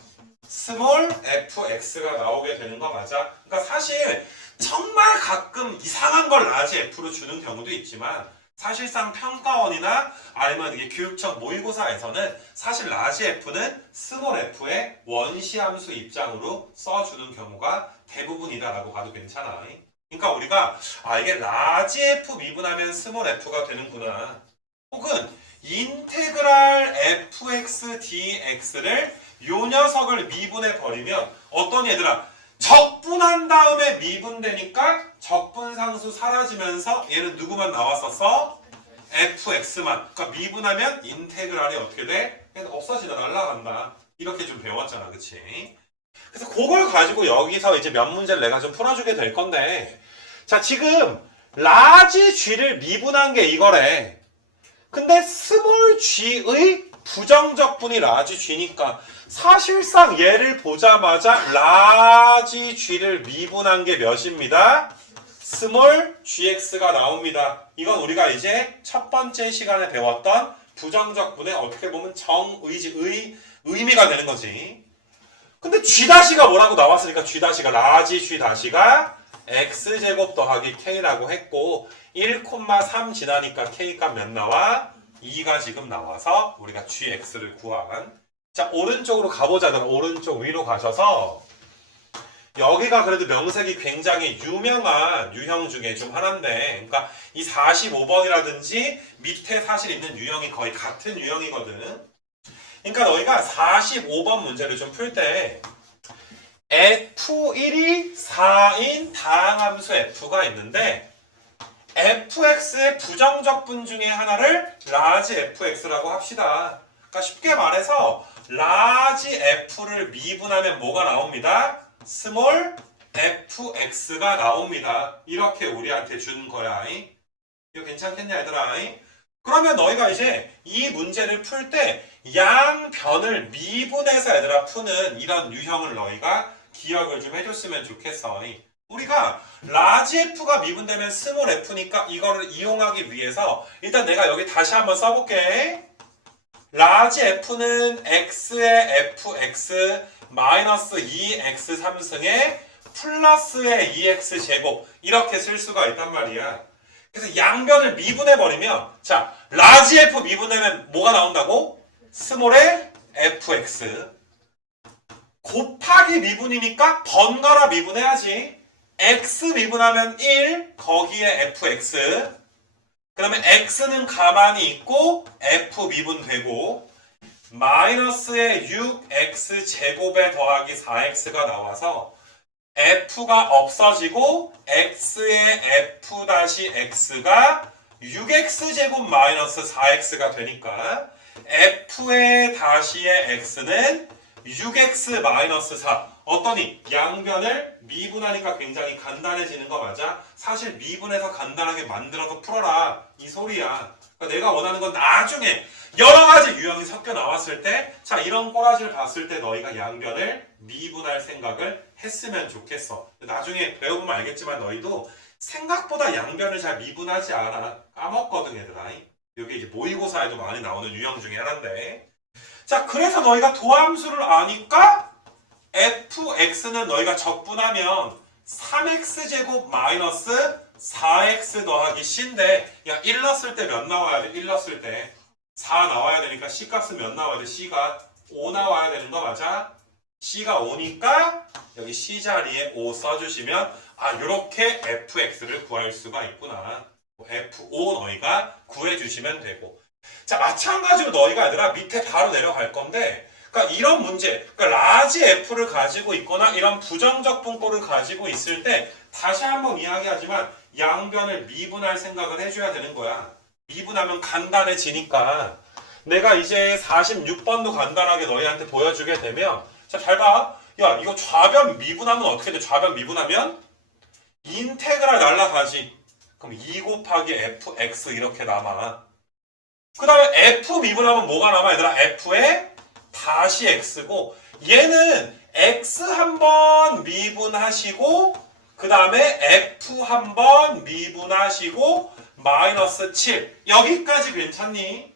스몰 fx가 나오게 되는 거 맞아? 그러니까 사실 정말 가끔 이상한 걸 라지 f로 주는 경우도 있지만 사실상 평가원이나 아니면 이게 교육청 모의고사에서는 사실 라지 f는 스몰 f의 원시함수 입장으로 써주는 경우가 대부분이다라고 봐도 괜찮아. 그러니까 우리가 이게 라지 f 미분하면 스몰 f가 되는구나. 혹은 인테그랄 fx dx를 요 녀석을 미분해 버리면 어떤 얘들아? 적분한 다음에 미분되니까 적분상수 사라지면서 얘는 누구만 나왔었어? fx만. 그러니까 미분하면 인테그랄이 어떻게 돼? 그냥 없어지다 날라간다. 이렇게 좀 배웠잖아, 그치? 그래서 그걸 가지고 여기서 이제 몇 문제를 내가 좀 풀어주게 될 건데, 자, 지금 라지 g를 미분한 게 이거래. 근데 스몰 g의 부정적분이 라지 g니까 사실상 얘를 보자마자 라지 g를 미분한 게 몇입니다? 스몰 gx가 나옵니다. 이건 우리가 이제 첫 번째 시간에 배웠던 부정적분의 어떻게 보면 의미가 되는 거지. 근데 g-가 뭐라고 나왔으니까 g-가 라지 g-가 x제곱 더하기 k라고 했고 1,3 지나니까 k가 몇 나와? 2가 지금 나와서 우리가 gx를 구한. 자, 오른쪽으로 가보자. 오른쪽 위로 가셔서 여기가 그래도 명색이 굉장히 유명한 유형 중에 좀 하나인데, 그러니까 이 45번이라든지 밑에 사실 있는 유형이 거의 같은 유형이거든. 그러니까 너희가 45번 문제를 좀 풀 때 F1이 4인 다항함수 F가 있는데 fx의 부정적분 중에 하나를 라지 fx라고 합시다. 그러니까 쉽게 말해서 라지 f를 미분하면 뭐가 나옵니다? 스몰 fx가 나옵니다. 이렇게 우리한테 준 거야. 이거 괜찮겠냐 얘들아? 그러면 너희가 이제 이 문제를 풀 때 양변을 미분해서 얘들아 푸는 이런 유형을 너희가 기억을 좀 해줬으면 좋겠어. 우리가 라지 f가 미분되면 스몰 f니까 이거를 이용하기 위해서 일단 내가 여기 다시 한번 써볼게. 라지 f는 x의 fx 마이너스 2x 3승에 플러스의 2x 제곱 이렇게 쓸 수가 있단 말이야. 그래서 양변을 미분해버리면 자 라지 f 미분되면 뭐가 나온다고? 스몰의 fx 곱하기 미분이니까 번갈아 미분해야지. x 미분하면 1 거기에 fx 그 다음에 x는 가만히 있고 f 미분되고 마이너스의 6x 제곱에 더하기 4x가 나와서 f가 없어지고 x의 f 다시 x가 6x 제곱 마이너스 4x가 되니까 f의 다시의 x는 6x 마이너스 4 어떠니? 양변을 미분하니까 굉장히 간단해지는 거 맞아? 사실 미분해서 간단하게 만들어서 풀어라 이 소리야. 그러니까 내가 원하는 건 나중에 여러 가지 유형이 섞여 나왔을 때 자 이런 꼬라지를 봤을 때 너희가 양변을 미분할 생각을 했으면 좋겠어. 나중에 배워보면 알겠지만 너희도 생각보다 양변을 잘 미분하지 않아. 까먹거든 얘들아. 여기 이제 모의고사에도 많이 나오는 유형 중에 하나인데 자 그래서 너희가 도함수를 아니까 fx는 너희가 적분하면 3x제곱 마이너스 4x 더하기 c인데 야 1 넣었을 때 몇 나와야 돼? 1 넣었을 때 4 나와야 되니까 c값은 몇 나와야 돼? c가 5 나와야 되는 거 맞아? c가 5니까 여기 c 자리에 5 써주시면 아 요렇게 fx를 구할 수가 있구나. f5 너희가 구해주시면 되고 자 마찬가지로 너희가 얘들아 밑에 바로 내려갈 건데 그러니까 이런 문제, 그러니까 라지 f를 가지고 있거나 이런 부정적 분꼴을 가지고 있을 때 다시 한번 이야기하지만 양변을 미분할 생각을 해줘야 되는 거야. 미분하면 간단해지니까 내가 이제 46번도 간단하게 너희한테 보여주게 되면 자 잘 봐. 야 이거 좌변 미분하면 어떻게 돼? 좌변 미분하면 인테그랄 날라가지. 그럼 2 곱하기 fx 이렇게 남아. 그 다음에 f 미분하면 뭐가 남아 얘들아? f에 다시 x고 얘는 x 한번 미분하시고 그 다음에 f 한번 미분하시고 마이너스 7 여기까지 괜찮니?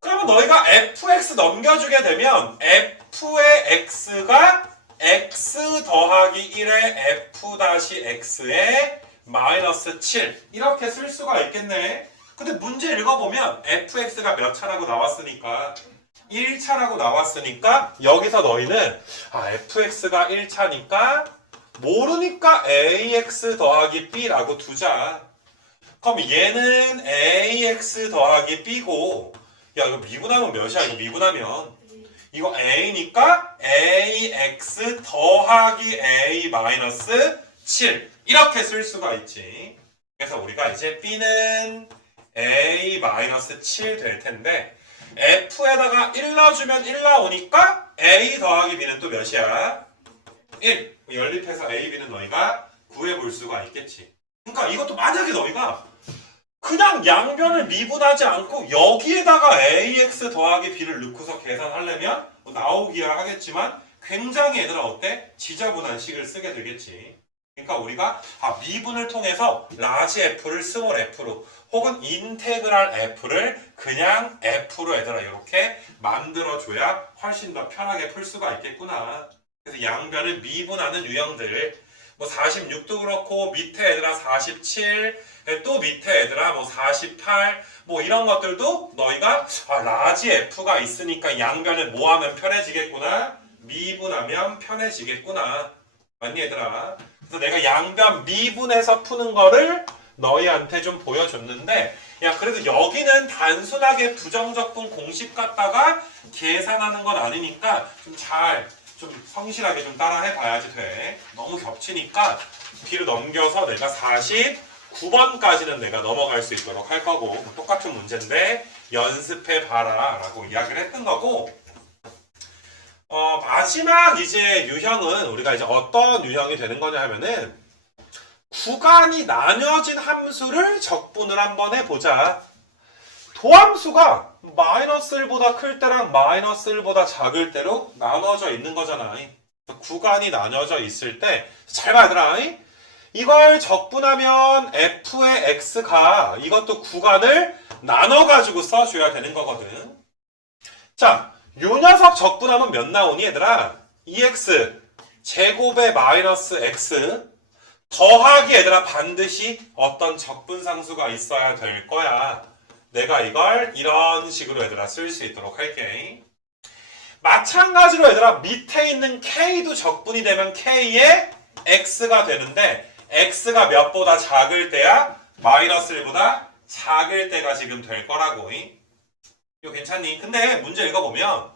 그러면 너희가 fx 넘겨주게 되면 f의 x가 x 더하기 1의 f 다시 x의 마이너스 7 이렇게 쓸 수가 있겠네. 근데 문제 읽어보면 fx가 몇 차라고 나왔으니까 1차라고 나왔으니까 여기서 너희는 아 fx가 1차니까 모르니까 ax 더하기 b라고 두자. 그럼 얘는 ax 더하기 b고 야 이거 미분하면 몇이야? 이거 미분하면 이거 a니까 ax 더하기 a 마이너스 7 이렇게 쓸 수가 있지. 그래서 우리가 이제 b는 a 마이너스 7 될 텐데 f에다가 1 넣어주면 1 나오니까 a 더하기 b는 또 몇이야? 1. 연립해서 a, b는 너희가 구해볼 수가 있겠지. 그러니까 이것도 만약에 너희가 그냥 양변을 미분하지 않고 여기에다가 ax 더하기 b를 넣고서 계산하려면 나오기야 하겠지만 굉장히 얘들아 어때? 지저분한 식을 쓰게 되겠지. 그러니까 우리가 미분을 통해서 라지 f를 스몰 f로 혹은 인테그랄 f를 그냥 f로 얘들아 이렇게 만들어줘야 훨씬 더 편하게 풀 수가 있겠구나. 그래서 양변을 미분하는 유형들 뭐 46도 그렇고 밑에 얘들아 47 또 밑에 얘들아 뭐 48 뭐 이런 것들도 너희가 라지 f가 있으니까 양변을 뭐 하면 편해지겠구나, 미분하면 편해지겠구나. 맞니 얘들아? 그래서 내가 양변 미분해서 푸는 거를 너희한테 좀 보여줬는데 야 그래도 여기는 단순하게 부정적분 공식 갖다가 계산하는 건 아니니까 좀 성실하게 좀 따라 해봐야지 돼. 너무 겹치니까 뒤로 넘겨서 내가 49번까지는 내가 넘어갈 수 있도록 할 거고 똑같은 문제인데 연습해봐라 라고 이야기를 했던 거고 마지막 이제 유형은 우리가 이제 어떤 유형이 되는 거냐 하면은 구간이 나뉘어진 함수를 적분을 한번 해보자. 도함수가 마이너스 1보다 클 때랑 마이너스 1보다 작을 때로 나눠져 있는 거잖아. 구간이 나뉘어져 있을 때 잘 봐 얘들아. 이걸 적분하면 f의 x가 이것도 구간을 나눠가지고 써줘야 되는 거거든. 자, 요 녀석 적분하면 몇 나오니 얘들아? 2x 제곱의 마이너스 x 더하기 얘들아 반드시 어떤 적분상수가 있어야 될 거야. 내가 이걸 이런 식으로 얘들아 쓸 수 있도록 할게. 마찬가지로 얘들아 밑에 있는 k도 적분이 되면 k의 x가 되는데 x가 몇보다 작을 때야? 마이너스 1보다 작을 때가 지금 될 거라고. 이거 괜찮니? 근데 문제 읽어보면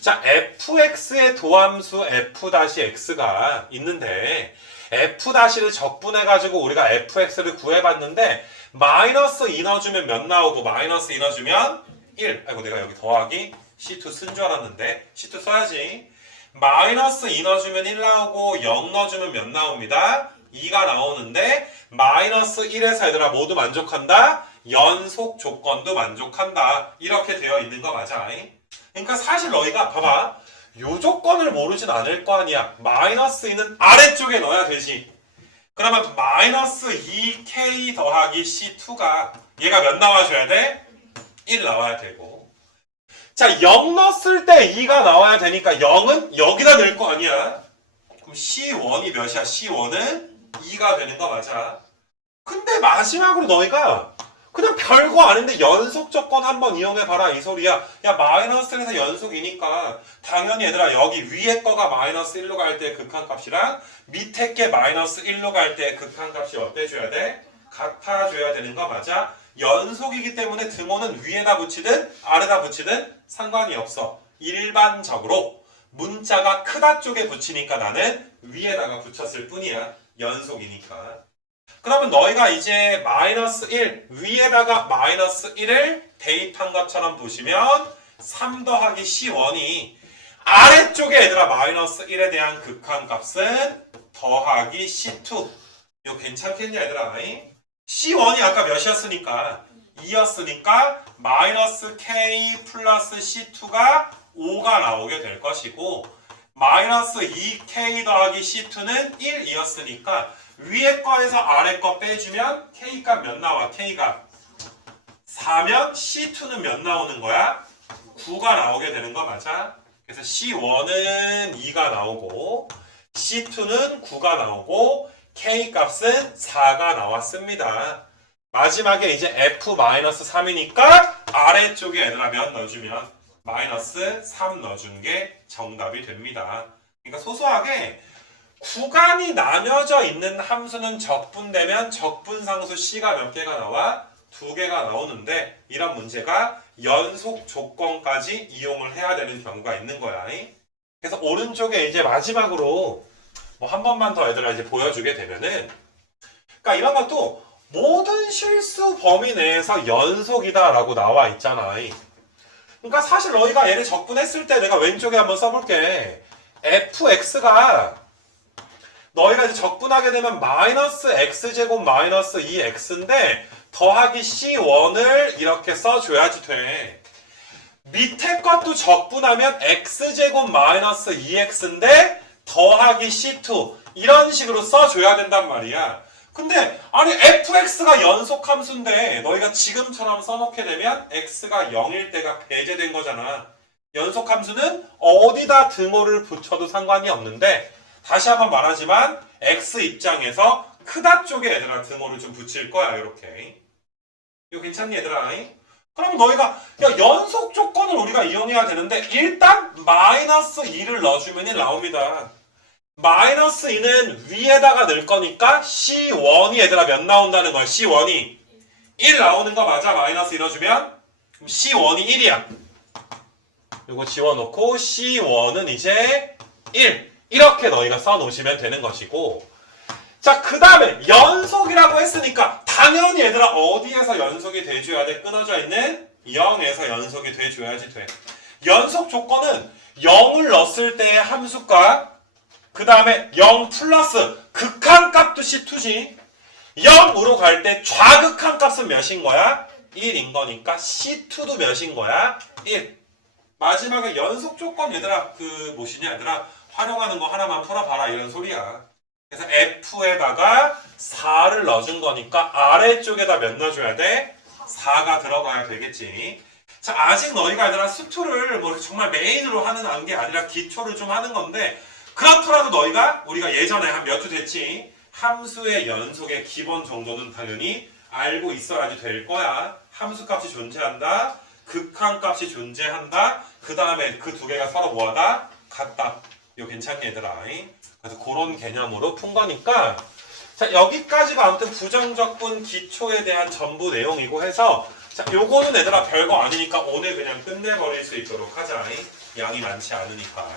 자 fx의 도함수 f-x가 있는데 f-를 적분해가지고 우리가 fx를 구해봤는데 마이너스 2 넣어주면 몇 나오고 마이너스 2 넣어주면 1. 아이고 내가 여기 더하기 C2 쓴 줄 알았는데 C2 써야지. 마이너스 2 넣어주면 1 나오고 0 넣어주면 몇 나옵니다? 2가 나오는데 마이너스 1에서 얘들아 모두 만족한다? 연속 조건도 만족한다. 이렇게 되어 있는 거 맞아. 그러니까 사실 너희가 봐봐. 요 조건을 모르진 않을 거 아니야. 마이너스 2는 아래쪽에 넣어야 되지. 그러면 마이너스 2k 더하기 c2가 얘가 몇 나와줘야 돼? 1 나와야 되고. 자, 0 넣었을 때 2가 나와야 되니까 0은 여기다 넣을 거 아니야. 그럼 c1이 몇이야? c1은 2가 되는 거 맞아. 근데 마지막으로 너희가 그냥 별거 아닌데 연속 조건 한번 이용해봐라 이 소리야. 야 마이너스 1에서 연속이니까 당연히 얘들아 여기 위에 거가 마이너스 1로 갈 때 극한값이랑 밑에 게 마이너스 1로 갈 때 극한값이 어때줘야 돼? 같아줘야 되는 거 맞아? 연속이기 때문에 등호는 위에다 붙이든 아래다 붙이든 상관이 없어. 일반적으로 문자가 크다 쪽에 붙이니까 나는 위에다가 붙였을 뿐이야. 연속이니까. 그러면 너희가 이제 마이너스 1 위에다가 마이너스 1을 대입한 것처럼 보시면 3 더하기 c1이 아래쪽에 얘들아 마이너스 1에 대한 극한값은 더하기 c2. 이거 괜찮겠냐 얘들아? c1이 아까 몇이었으니까 2였으니까 마이너스 k 플러스 c2가 5가 나오게 될 것이고 마이너스 2k 더하기 c2는 1이었으니까 위에 거에서 아래 거 빼주면 k가 몇 나와? k가 4면 c2는 몇 나오는 거야? 9가 나오게 되는 거 맞아? 그래서 c1은 2가 나오고 c2는 9가 나오고 k 값은 4가 나왔습니다. 마지막에 이제 f-3이니까 아래쪽에 얘들아 몇 넣어주면 마이너스 3 넣어준 게 정답이 됩니다. 그러니까 소소하게 구간이 나뉘어져 있는 함수는 적분되면 적분상수 C가 몇 개가 나와? 두 개가 나오는데 이런 문제가 연속 조건까지 이용을 해야 되는 경우가 있는 거야. 그래서 오른쪽에 이제 마지막으로 뭐 한 번만 더 얘들아 이제 보여주게 되면은 그러니까 이런 것도 모든 실수 범위 내에서 연속이다라고 나와 있잖아. 그러니까 사실 너희가 얘를 적분했을 때 내가 왼쪽에 한번 써볼게. fx가 너희가 이제 적분하게 되면 마이너스 x제곱 마이너스 2x인데 더하기 c1을 이렇게 써줘야지 돼. 밑에 것도 적분하면 x제곱 마이너스 2x인데 더하기 c2 이런 식으로 써줘야 된단 말이야. 근데 아니 fx가 연속함수인데 너희가 지금처럼 써놓게 되면 x가 0일 때가 배제된 거잖아. 연속함수는 어디다 등호를 붙여도 상관이 없는데 다시 한번 말하지만 x 입장에서 크다 쪽에 얘들아 등호를 좀 붙일 거야. 이렇게. 이거 괜찮니 얘들아? 그럼 너희가 야, 연속 조건을 우리가 이용해야 되는데 일단 마이너스 2를 넣어주면 나옵니다. 마이너스 2는 위에다가 넣을 거니까 C1이 얘들아 몇 나온다는 거야? C1이 1 나오는 거 맞아? 마이너스 2 넣어주면? 그럼 C1이 1이야. 이거 지워놓고 C1은 이제 1 이렇게 너희가 써놓으시면 되는 것이고 자 그 다음에 연속이라고 했으니까 당연히 얘들아 어디에서 연속이 돼줘야 돼? 끊어져 있는 0에서 연속이 돼줘야지 돼. 연속 조건은 0을 넣었을 때의 함수가 그 다음에 0 플러스 극한값도 C2지. 0으로 갈 때 좌극한값은 몇인 거야? 1인 거니까 C2도 몇인 거야? 1. 마지막에 연속 조건 얘들아 그 무엇이냐 얘들아 활용하는 거 하나만 풀어봐라 이런 소리야. 그래서 F에다가 4를 넣어준 거니까 아래쪽에다 몇 넣어줘야 돼? 4가 들어가야 되겠지. 자 아직 너희가 얘들아 수투를 뭐 정말 메인으로 하는 게 아니라 기초를 좀 하는 건데 그렇더라도 너희가 우리가 예전에 한 몇 주 됐지 함수의 연속의 기본 정도는 당연히 알고 있어야지 될 거야. 함수값이 존재한다. 극한값이 존재한다. 그 다음에 그 두 개가 서로 뭐하다? 같다. 이거 괜찮니 얘들아? 그래서 그런 개념으로 푼 거니까 자 여기까지가 아무튼 부정적분 기초에 대한 전부 내용이고 해서 자 요거는 얘들아 별거 아니니까 오늘 그냥 끝내버릴 수 있도록 하자. 양이 많지 않으니까.